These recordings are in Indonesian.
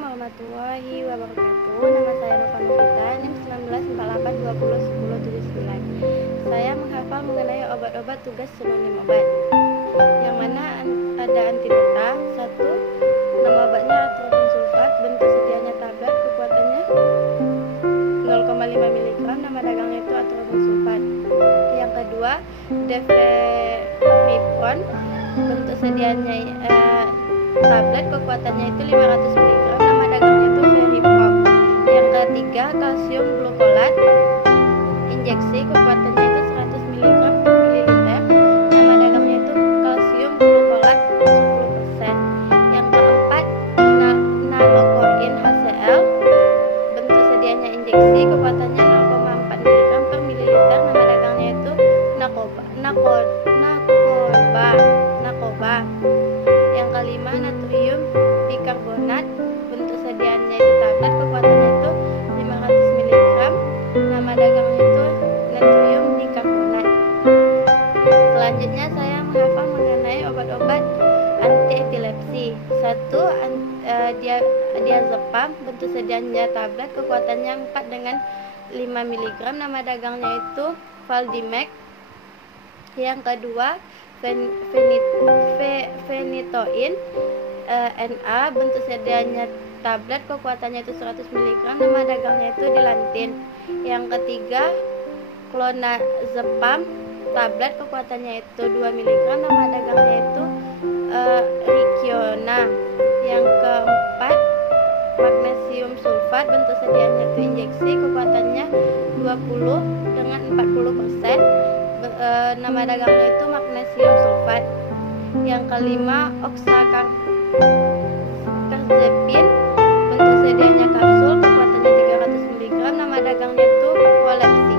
Assalamualaikum warahmatullahi wabarakatuh. Nama saya Nova Novita, NIM 1948201079. Saya menghafal mengenai obat-obat tugas sinonim obat, yang mana ada antidota. 1. Nama obatnya atropin sulfat, bentuk sedianya tablet, kekuatannya 0,5 mg, nama dagangnya itu atropin sulfat. Yang kedua, deferripron, bentuk sedianya tablet, kekuatannya itu 500 mg, nama dagangnya itu Veriprom. Yang ketiga, kalsium glukolat, injeksi, kekuatannya itu 100 mg per mililiter, nama dagangnya itu kalsium glukolat 10%. Yang keempat, naloxone HCl, bentuk sedianya injeksi, kekuatannya 0,4 mg per mililiter, nama dagangnya itu Nakoba. Yang kelima, natrium bikarbonat, bentuk sediaannya itu tablet, kekuatannya itu 500 mg, nama dagangnya itu natrium bikarbonat. Selanjutnya saya menghafal mengenai obat-obat anti epilepsi. 1. Diazepam, bentuk sediaannya tablet, kekuatannya 4 dengan 5 mg, nama dagangnya itu Valdimek. Yang kedua, phenytoin NA, bentuk sediaannya tablet, kekuatannya itu 100 mg, nama dagangnya itu Dilantin. Yang ketiga, clonazepam tablet, kekuatannya itu 2 mg, nama dagangnya itu Rikiona. Yang keempat, magnesium sulfat, bentuk sediaannya itu injeksi, kekuatannya 20 dengan 40%, nama dagangnya itu magnesium sulfat. Yang kelima, oxacarbazepine, bentuk sediaannya kapsul, kekuatannya 300 mg, nama dagangnya itu Prolepsi.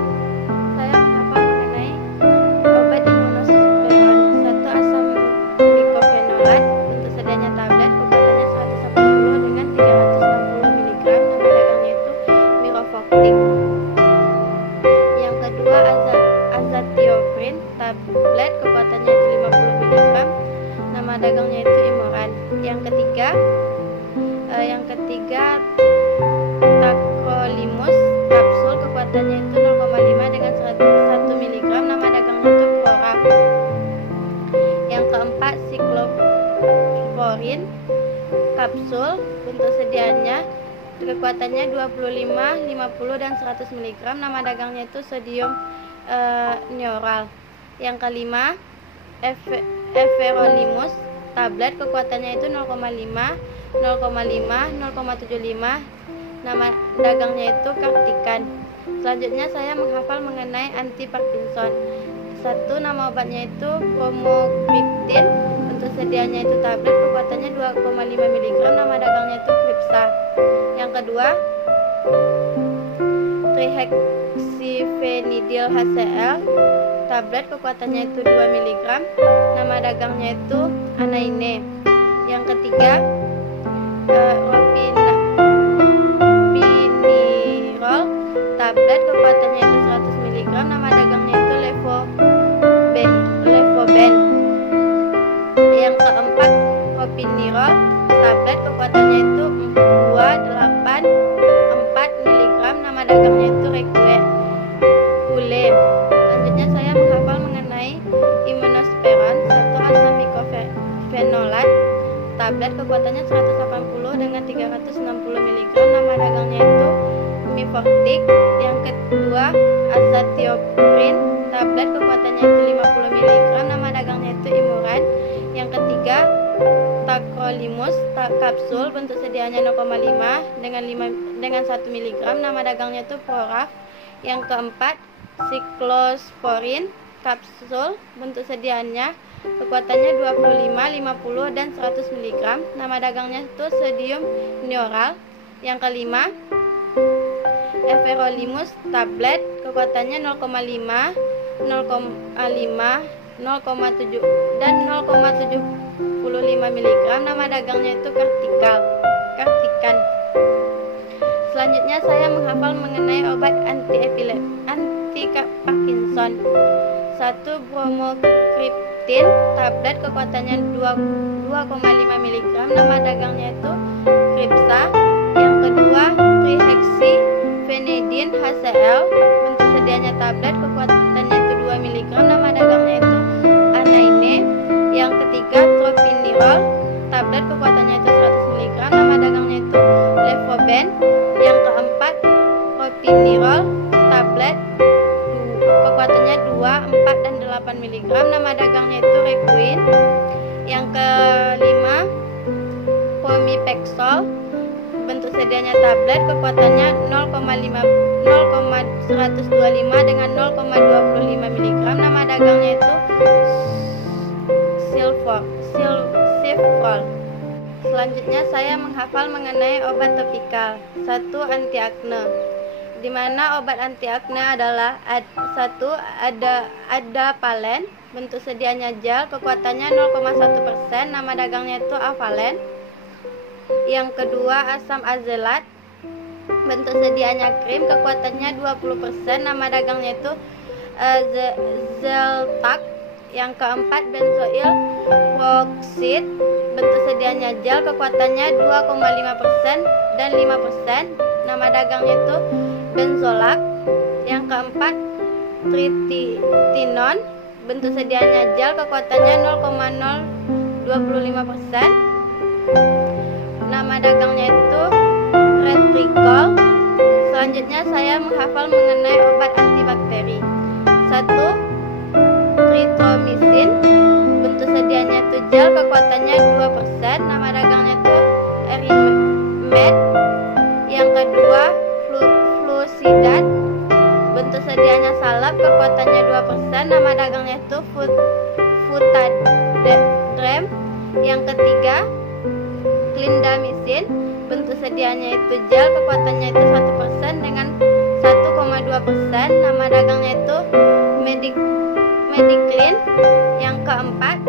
Saya menghafal mengenai obat imunosupresan. 1. Asam micofenolat, bentuk sediaannya tablet, kekuatannya 180 dengan 360 mg, nama dagangnya itu Mirovoctic. Yang kedua, azathioprin tablet, kekuatannya itu 50 mg, nama dagangnya itu Imoran. Yang ketiga, tacrolimus kapsul, kekuatannya itu 0,5 dengan 1 mg, nama dagangnya itu Flora. Yang keempat, cyclosporin kapsul, bentuk sediaannya kekuatannya 25, 50 dan 100 mg, nama dagangnya itu Sodium Neural. Yang kelima, everolimus tablet, kekuatannya itu 0,5, 0,75, nama dagangnya itu Kartikan. Selanjutnya saya menghafal mengenai anti Parkinson. 1. Nama obatnya itu bromokriptin, bentuk sediaannya itu tablet, kekuatannya 2,5 mg, nama dagangnya itu Kripsa. Yang kedua, trihexyphenidyl HCl tablet, kekuatannya itu 2 mg, nama dagangnya itu Anaine. Yang ketiga, ropinirol tablet, kekuatannya itu 100 mg, nama dagangnya itu Levoben. Yang keempat, ropinirol tablet, kekuatannya itu 284 mg, nama dagangnya itu Requule. Selanjutnya saya menghafal mengenai imunosperon. 1. Asam micofenolat tablet, kekuatannya 180 dengan 360 mg, nama dagangnya itu Mifortic. Yang kedua, azathioprin tablet, kekuatannya itu 50 mg, nama dagangnya itu Imuran. Yang ketiga, tacrolimus kapsul, bentuk sediaannya 0,5 dengan 1 mg, nama dagangnya itu Proraf. Yang keempat, cyclosporin kapsul, bentuk sediaannya kekuatannya 25, 50 dan 100 mg, nama dagangnya itu Sodium Neural. Yang kelima, everolimus tablet, kekuatannya 0,5, 0,7 dan 0,75 mg, nama dagangnya itu Kartikan. Selanjutnya saya menghafal mengenai obat anti Parkinson. 1. Bromokriptin tablet, kekuatannya 2,5 mg, nama dagangnya itu Kripsa. kedua trihexyphenidin HCl, bentuk sedianya tablet, kekuatannya itu 2 mg, nama dagangnya itu Anaine. Yang ketiga tropinirol tablet, kekuatannya itu 100 mg, nama dagangnya itu Levoben. Yang keempat propinirol tablet, kekuatannya 2, 4, dan 8 mg, nama dagangnya itu Requin. Yang kelima Pomipexol, bentuk sedianya tablet, kekuatannya 0,125 dengan 0,25 mg, nama dagangnya itu Silfol. Selanjutnya saya menghafal mengenai obat topikal. 1. Anti akne, di mana obat anti akne adalah Adapalen, bentuk sedianya gel, kekuatannya 0,1%, nama dagangnya itu Avalen. Yang kedua asam azelat, bentuk sedianya krim, kekuatannya 20%, nama dagangnya itu Zeltac. Yang keempat benzoil peroxide, bentuk sedianya gel, kekuatannya 2,5% dan 5%, nama dagangnya itu Benzolac. Yang keempat tritinon, bentuk sedianya gel, kekuatannya 0,025%, nama dagangnya itu Retricol. Selanjutnya saya menghafal mengenai obat antibakteri. 1. Tritromycin, bentuk sedianya itu gel, kekuatannya 2%, nama dagangnya itu Erimed. Yang kedua Flusidat, bentuk sedianya salep, kekuatannya 2%, nama dagangnya itu Futadrem. Yang ketiga Clindamycin, bentuk sedianya itu gel, kekuatannya itu 1% dengan 1,2%, nama dagangnya itu Mediclin. Yang keempat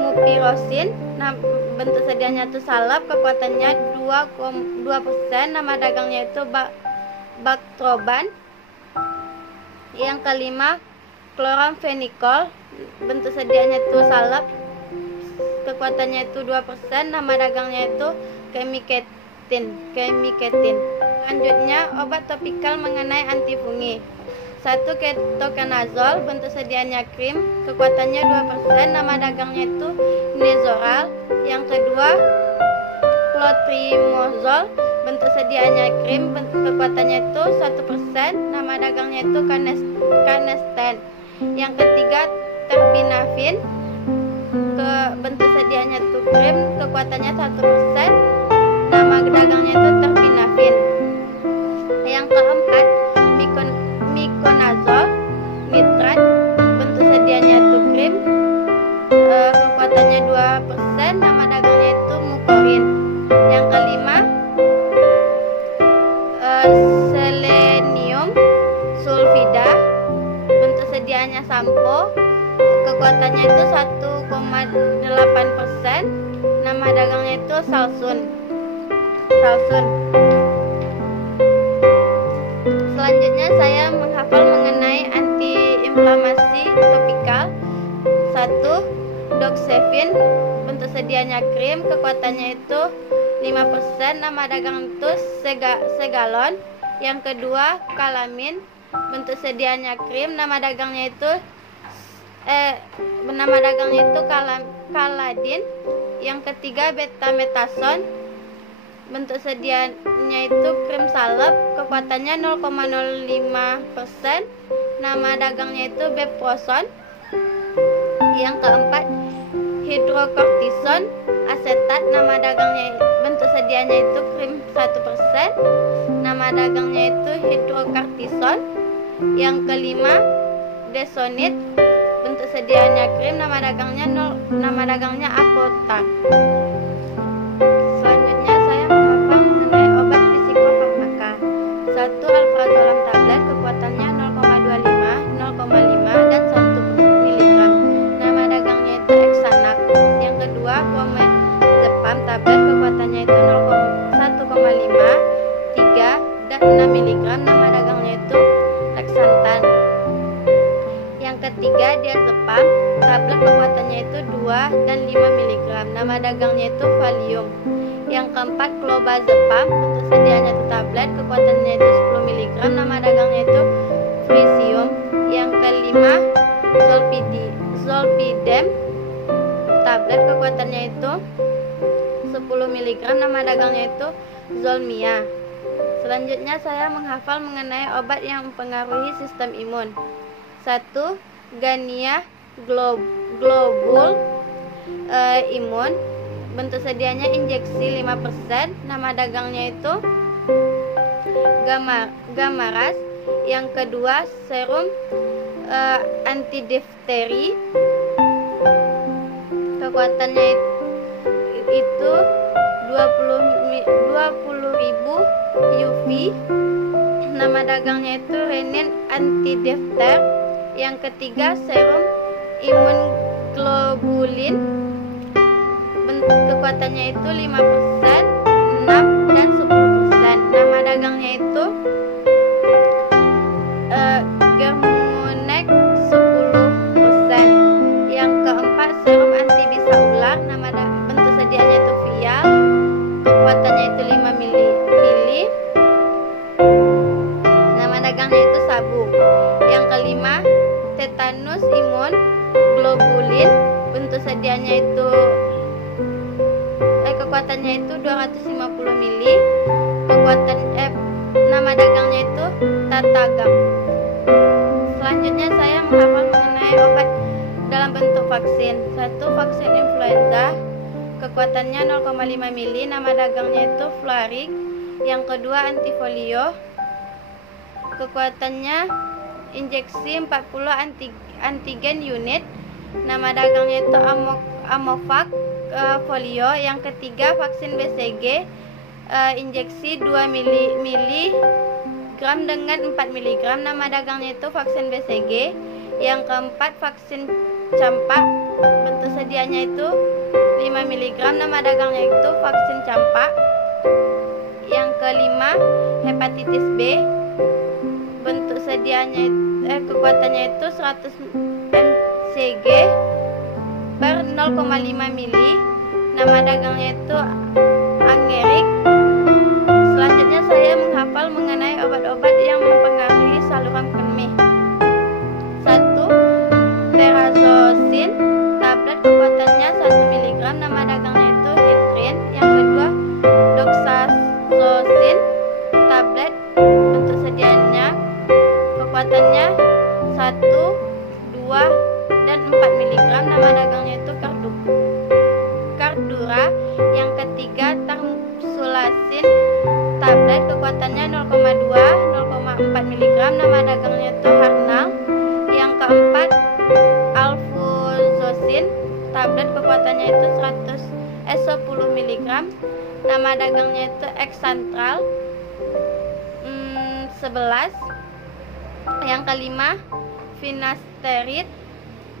Mupirocin, bentuk sedianya itu salep, kekuatannya 2%, nama dagangnya itu Bactroban. Yang kelima Chloramphenicol, bentuk sedianya itu salep, kekuatannya itu 2%, nama dagangnya itu Chemicatin. Selanjutnya obat topikal mengenai antifungi. 1. Ketoconazole, bentuk sedianya krim, kekuatannya 2%, nama dagangnya itu Nezoral. Yang kedua Clotrimazole, bentuk sedianya krim, kekuatannya itu 1%, nama dagangnya itu Canesten. Yang ketiga Terbinafin, bentuk sedianya itu krim, kekuatannya 1%, nama dagangnya itu Terbinafin. Yang keempat Miconazole nitrat, bentuk sedianya itu krim, kekuatannya 2%, nama dagangnya itu Mucorin. Yang kelima Selenium sulfida, bentuk sedianya sampo, kekuatannya itu 1,8%, nama dagangnya itu Salsun. Selanjutnya saya menghafal mengenai antiinflamasi topikal. 1. Doxepin, bentuk sedianya krim, kekuatannya itu 5%, nama dagang itu Segalon. Yang kedua Kalamin, bentuk sedianya krim, nama dagangnya itu Kaladin. Yang ketiga Betametason, bentuk sedianya itu krim salep, kekuatannya 0,05%, nama dagangnya itu Beproson. Yang keempat Hidrocortison asetat, nama dagangnya bentuk sedianya itu krim 1%, nama dagangnya itu Hidrocortison. Yang kelima Desonit, bentuk sedianya krim, nama dagangnya Apota. Selanjutnya saya menghafal mengenai obat psikofarmaka. 1. Alprazolam tablet, kekuatannya 0,25, 0,5 dan 1 mg. Nama dagangnya itu Exanac. Yang kedua Bromazepam tablet, kekuatannya itu 1,5, 3 dan 6 mg. Nama dagangnya itu Lexantan. Yang ketiga Diazepam tablet, kekuatannya itu 2 dan 5 mg. Nama dagangnya itu Valium. Yang keempat clobazepam, bentuk sedianya itu tablet, kekuatannya itu 10 mg, nama dagangnya itu Frisium. Yang kelima zolpidem, tablet, kekuatannya itu 10 mg, nama dagangnya itu Zolmia. Selanjutnya saya menghafal mengenai obat yang mempengaruhi sistem imun. 1. Gania globul imun, bentuk sedianya injeksi 5%, nama dagangnya itu Gamaras. Yang kedua serum antidifteri, kekuatannya itu 20.000 UV, nama dagangnya itu renin antidifter. Yang ketiga serum imunglobulin, kekuatannya itu 5%, 6, dan 10%, nama dagangnya itu Germunex 10%. Yang keempat serum anti bisa ular, bentuk sedianya itu vial, kekuatannya itu 5 mili, nama dagangnya itu Sabu. Yang kelima tetanus imun globulin, bentuk sedianya itu kekuatannya itu 250 mili, nama dagangnya itu Tatagam. Selanjutnya saya menghafal mengenai obat dalam bentuk vaksin. 1. Vaksin influenza, kekuatannya 0,5 mili, nama dagangnya itu Flarik. Yang kedua antifolio, kekuatannya injeksi 40 antigen unit, nama dagangnya itu Amovac folio. Yang ketiga vaksin BCG, injeksi 2 mg dengan 4 mg, nama dagangnya itu vaksin BCG. Yang keempat vaksin campak, bentuk sedianya itu 5 mg, nama dagangnya itu vaksin campak. Yang kelima hepatitis B, bentuk sedianya kekuatannya itu 100 mcg per 0,5 mili, nama dagangnya itu Angeric. Selanjutnya saya menghafal mengenai obat-obat yang mempengaruhi saluran kemih. 1. Terazosin, tablet, kekuatannya 1 mg, nama dagangnya itu Hitrin. Yang kedua doxazosin, tablet, bentuk sedianya kekuatannya 1, 2, dan 4 mg, nama dagangnya itu Cardura. Yang ketiga tamsulasin, tablet, kekuatannya 0,2, 0,4 mg, nama dagangnya itu Harnal. Yang keempat alfuzosin, tablet, kekuatannya itu 10 mg, nama dagangnya itu Exantral. 11. Yang kelima finasterid,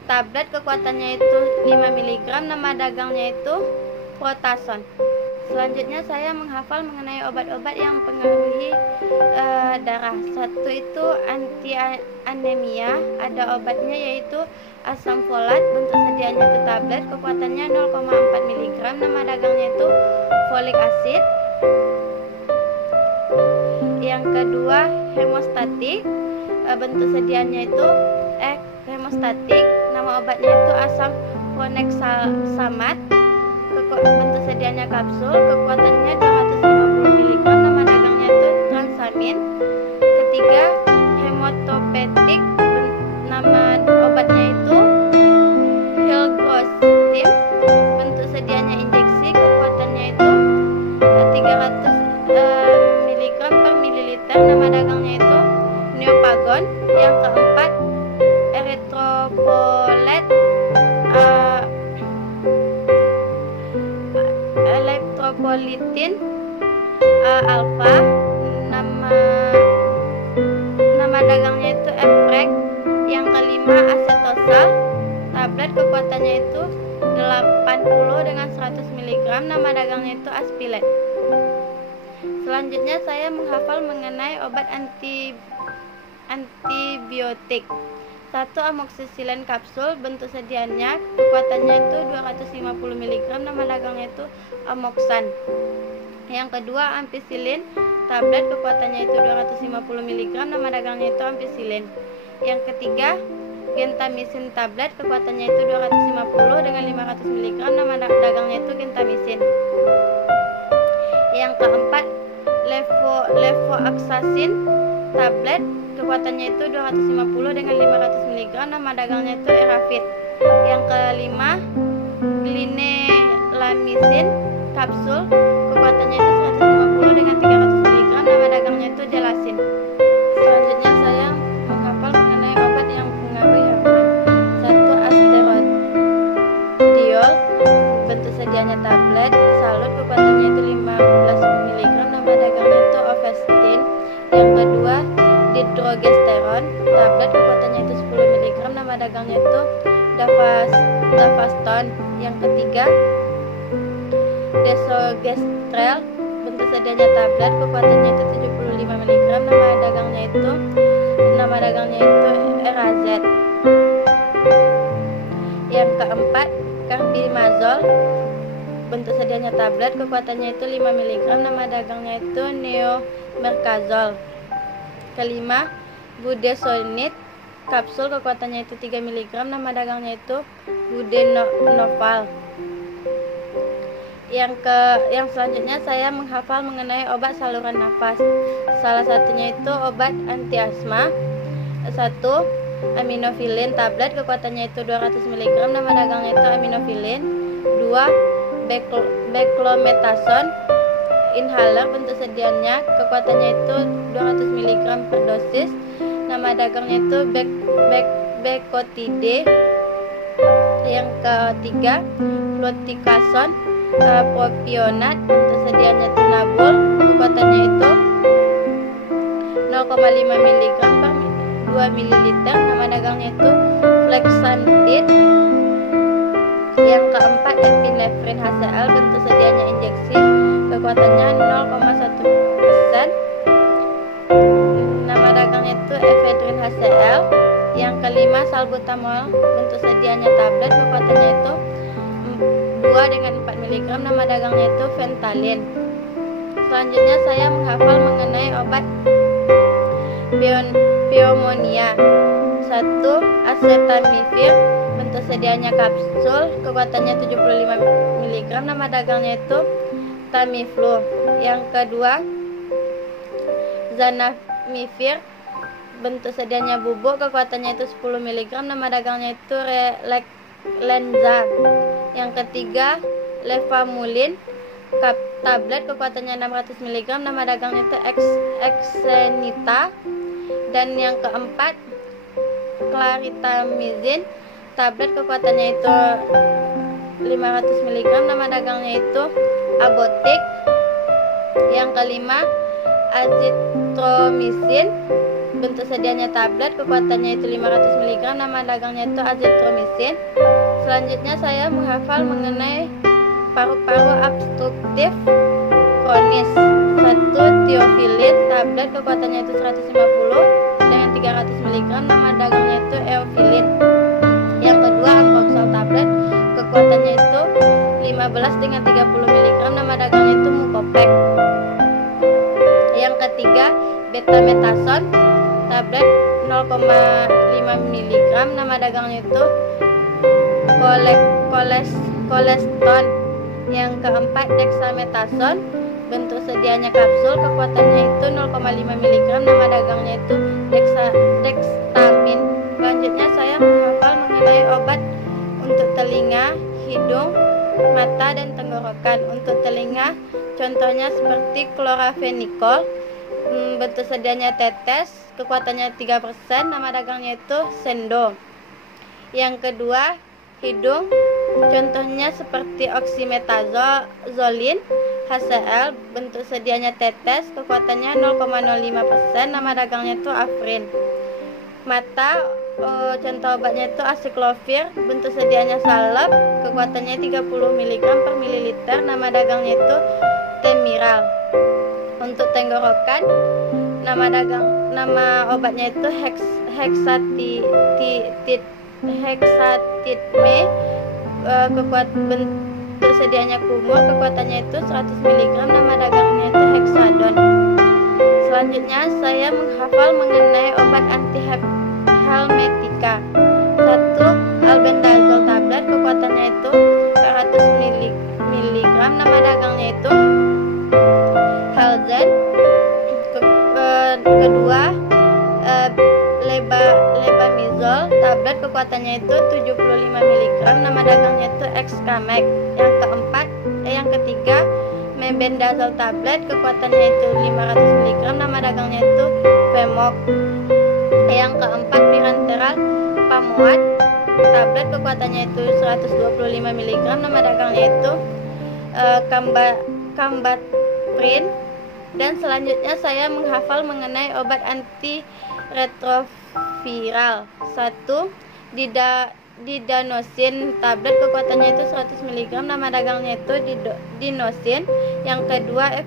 tablet, kekuatannya itu 5 mg, nama dagangnya itu Protason. Selanjutnya saya menghafal mengenai obat-obat yang mempengaruhi darah. 1 itu anti anemia, ada obatnya yaitu asam folat, bentuk sedianya itu tablet, kekuatannya 0,4 mg, nama dagangnya itu folic acid. Yang kedua hemostatik, bentuk sedianya itu hemostatik, nama obatnya itu asam ponexamat, bentuk sedianya kapsul, kekuatannya 250 mg, nama dagangnya itu Transamin. Ketiga hemotopetik, nama obatnya itu Hilgrostim, bentuk sedianya injeksi, kekuatannya itu 300 mg per mililiter, nama dagangnya itu Neopagon. Yang keempat erythropoietin, elektropolitin alfa, nama dagangnya itu Epreg. Yang kelima asetosal, tablet, kekuatannya itu 80 dengan 100 mg, nama dagangnya itu Aspilet. Selanjutnya saya menghafal mengenai obat antibiotik. 1 amoksisilin kapsul, bentuk sedianya kekuatannya itu 250 mg, nama dagangnya itu Amoxan. Yang kedua ampicillin tablet, kekuatannya itu 250 mg, nama dagangnya itu ampicillin. Yang ketiga gentamicin tablet, kekuatannya itu 250 dengan 500 mg, nama dagangnya itu gentamicin. Yang keempat levofloxacin tablet, kekuatannya itu 250 dengan 500 mg, nama dagangnya itu Erafit. Yang kelima glinelamicin kapsul, kekuatannya itu 150 dengan 300 mg, nama dagangnya itu Gelasin. Selanjutnya saya menghafal mengenai obat yang mempengaruhi hormon. 1 asteroidiol, bentuk sedianya tablet, salut, kekuatannya itu 15 mg, nama dagangnya itu Ovestin. Yang kedua didrogesteron tablet, kekuatannya itu 10 mg, nama dagangnya itu Davaston. Yang ketiga desogestrel, bentuk sedianya tablet, kekuatannya itu 75 mg, nama dagangnya itu Erazet. Yang keempat carbimazole, bentuk sedianya tablet, kekuatannya itu 5 mg, nama dagangnya itu Neomercazole. Kelima budesonide kapsul, kekuatannya itu 3 mg, nama dagangnya itu Budenoval. Yang selanjutnya saya menghafal mengenai obat saluran nafas. Salah satunya itu obat anti asma. 1 aminofilin tablet, kekuatannya itu 200 mg, nama dagangnya itu aminofilin. 2 beclometasone inhaler, bentuk sedianya kekuatannya itu 200 mg per dosis, nama dagangnya itu Becotide. Yang ketiga fluticasone propionat, bentuk sedianya itu Nabul, kekuatannya itu 0,5 mg per 2 ml, nama dagangnya itu Flexantid. Yang keempat epinefrin HCl, bentuk sedianya injeksi, kekuatannya 0,1%, nama dagangnya itu ephedrine HCl. Yang kelima salbutamol, bentuk sedianya tablet, kekuatannya itu 2 dengan 4 mg, nama dagangnya itu Ventalin. Selanjutnya saya menghafal mengenai obat pneumonia. 1 acetamivir, bentuk sedianya kapsul, kekuatannya 75 mg, nama dagangnya itu Tamiflu. Yang kedua zanamivir, bentuk sedianya bubuk, kekuatannya itu 10 mg, nama dagangnya itu Lenza. Yang ketiga levamulin tablet, kekuatannya 600 mg, nama dagangnya itu Exenita. Dan yang keempat claritamizin tablet, kekuatannya itu 500 mg, nama dagangnya itu Agotik. Yang kelima azitromisin, bentuk sedianya tablet, kekuatannya itu 500 mg, nama dagangnya itu azitromisin. Selanjutnya saya menghafal mengenai paru-paru obstruktif kronis. 1 tiofilin tablet, kekuatannya itu 150 dengan 300 mg, nama dagangnya itu Eofilin. Yang kedua Amroxol tablet, kekuatannya itu 15 dengan 30 mg, nama dagangnya itu Mucopek. Yang ketiga betametason tablet 0,5 mg, nama dagangnya itu Coleston. Yang keempat dexamethasone, bentuk sedianya kapsul, kekuatannya itu 0,5 mg, nama dagangnya itu Dextamin. Selanjutnya saya menghafal mengenai obat untuk telinga, hidung, mata, dan tenggorokan. Untuk telinga contohnya seperti chloramphenicol, bentuk sedianya tetes, kekuatannya 3%, nama dagangnya itu Sendo. Yang kedua hidung, contohnya seperti oxymetazoline HCl, bentuk sedianya tetes, kekuatannya 0,05%, nama dagangnya itu Afrin. Mata, contoh obatnya itu aciclovir, bentuk sedianya salep, kekuatannya 30 mg per mililiter, nama dagangnya itu Temiral. Untuk tenggorokan, nama obatnya itu hexatitme, bentuk sedianya kumur, kekuatannya itu 100 mg, nama dagangnya itu hexadon. Selanjutnya saya menghafal mengenai obat antihelmintika. 1. Albendazole tablet, kekuatannya itu 400 mg, nama dagangnya itu Halzen. Kedua, lebamizole tablet, kekuatannya itu 75 mg, nama dagangnya itu Excamed. Yang ketiga, mebendazole tablet, kekuatannya itu 500 mg, nama dagangnya itu Vemok. Yang keempat, piranteral pamuat tablet, kekuatannya itu 125 mg, nama dagangnya itu Cambatrin. Dan selanjutnya saya menghafal mengenai obat antiretroviral. 1. Didanosin tablet, kekuatannya itu 100 mg, nama dagangnya itu Dinosin. Yang kedua,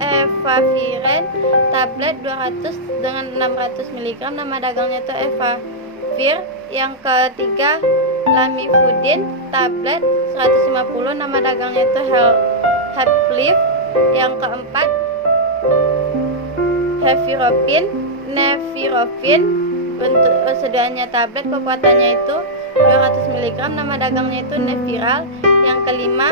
efaviren tablet 200 dengan 600 mg, nama dagangnya itu Evavir. Yang ketiga, lamivudin tablet 150, nama dagangnya itu Heplif. Yang keempat, nevirofin, bentuk sedianya tablet, kekuatannya itu 200 mg, nama dagangnya itu Neviral. Yang kelima,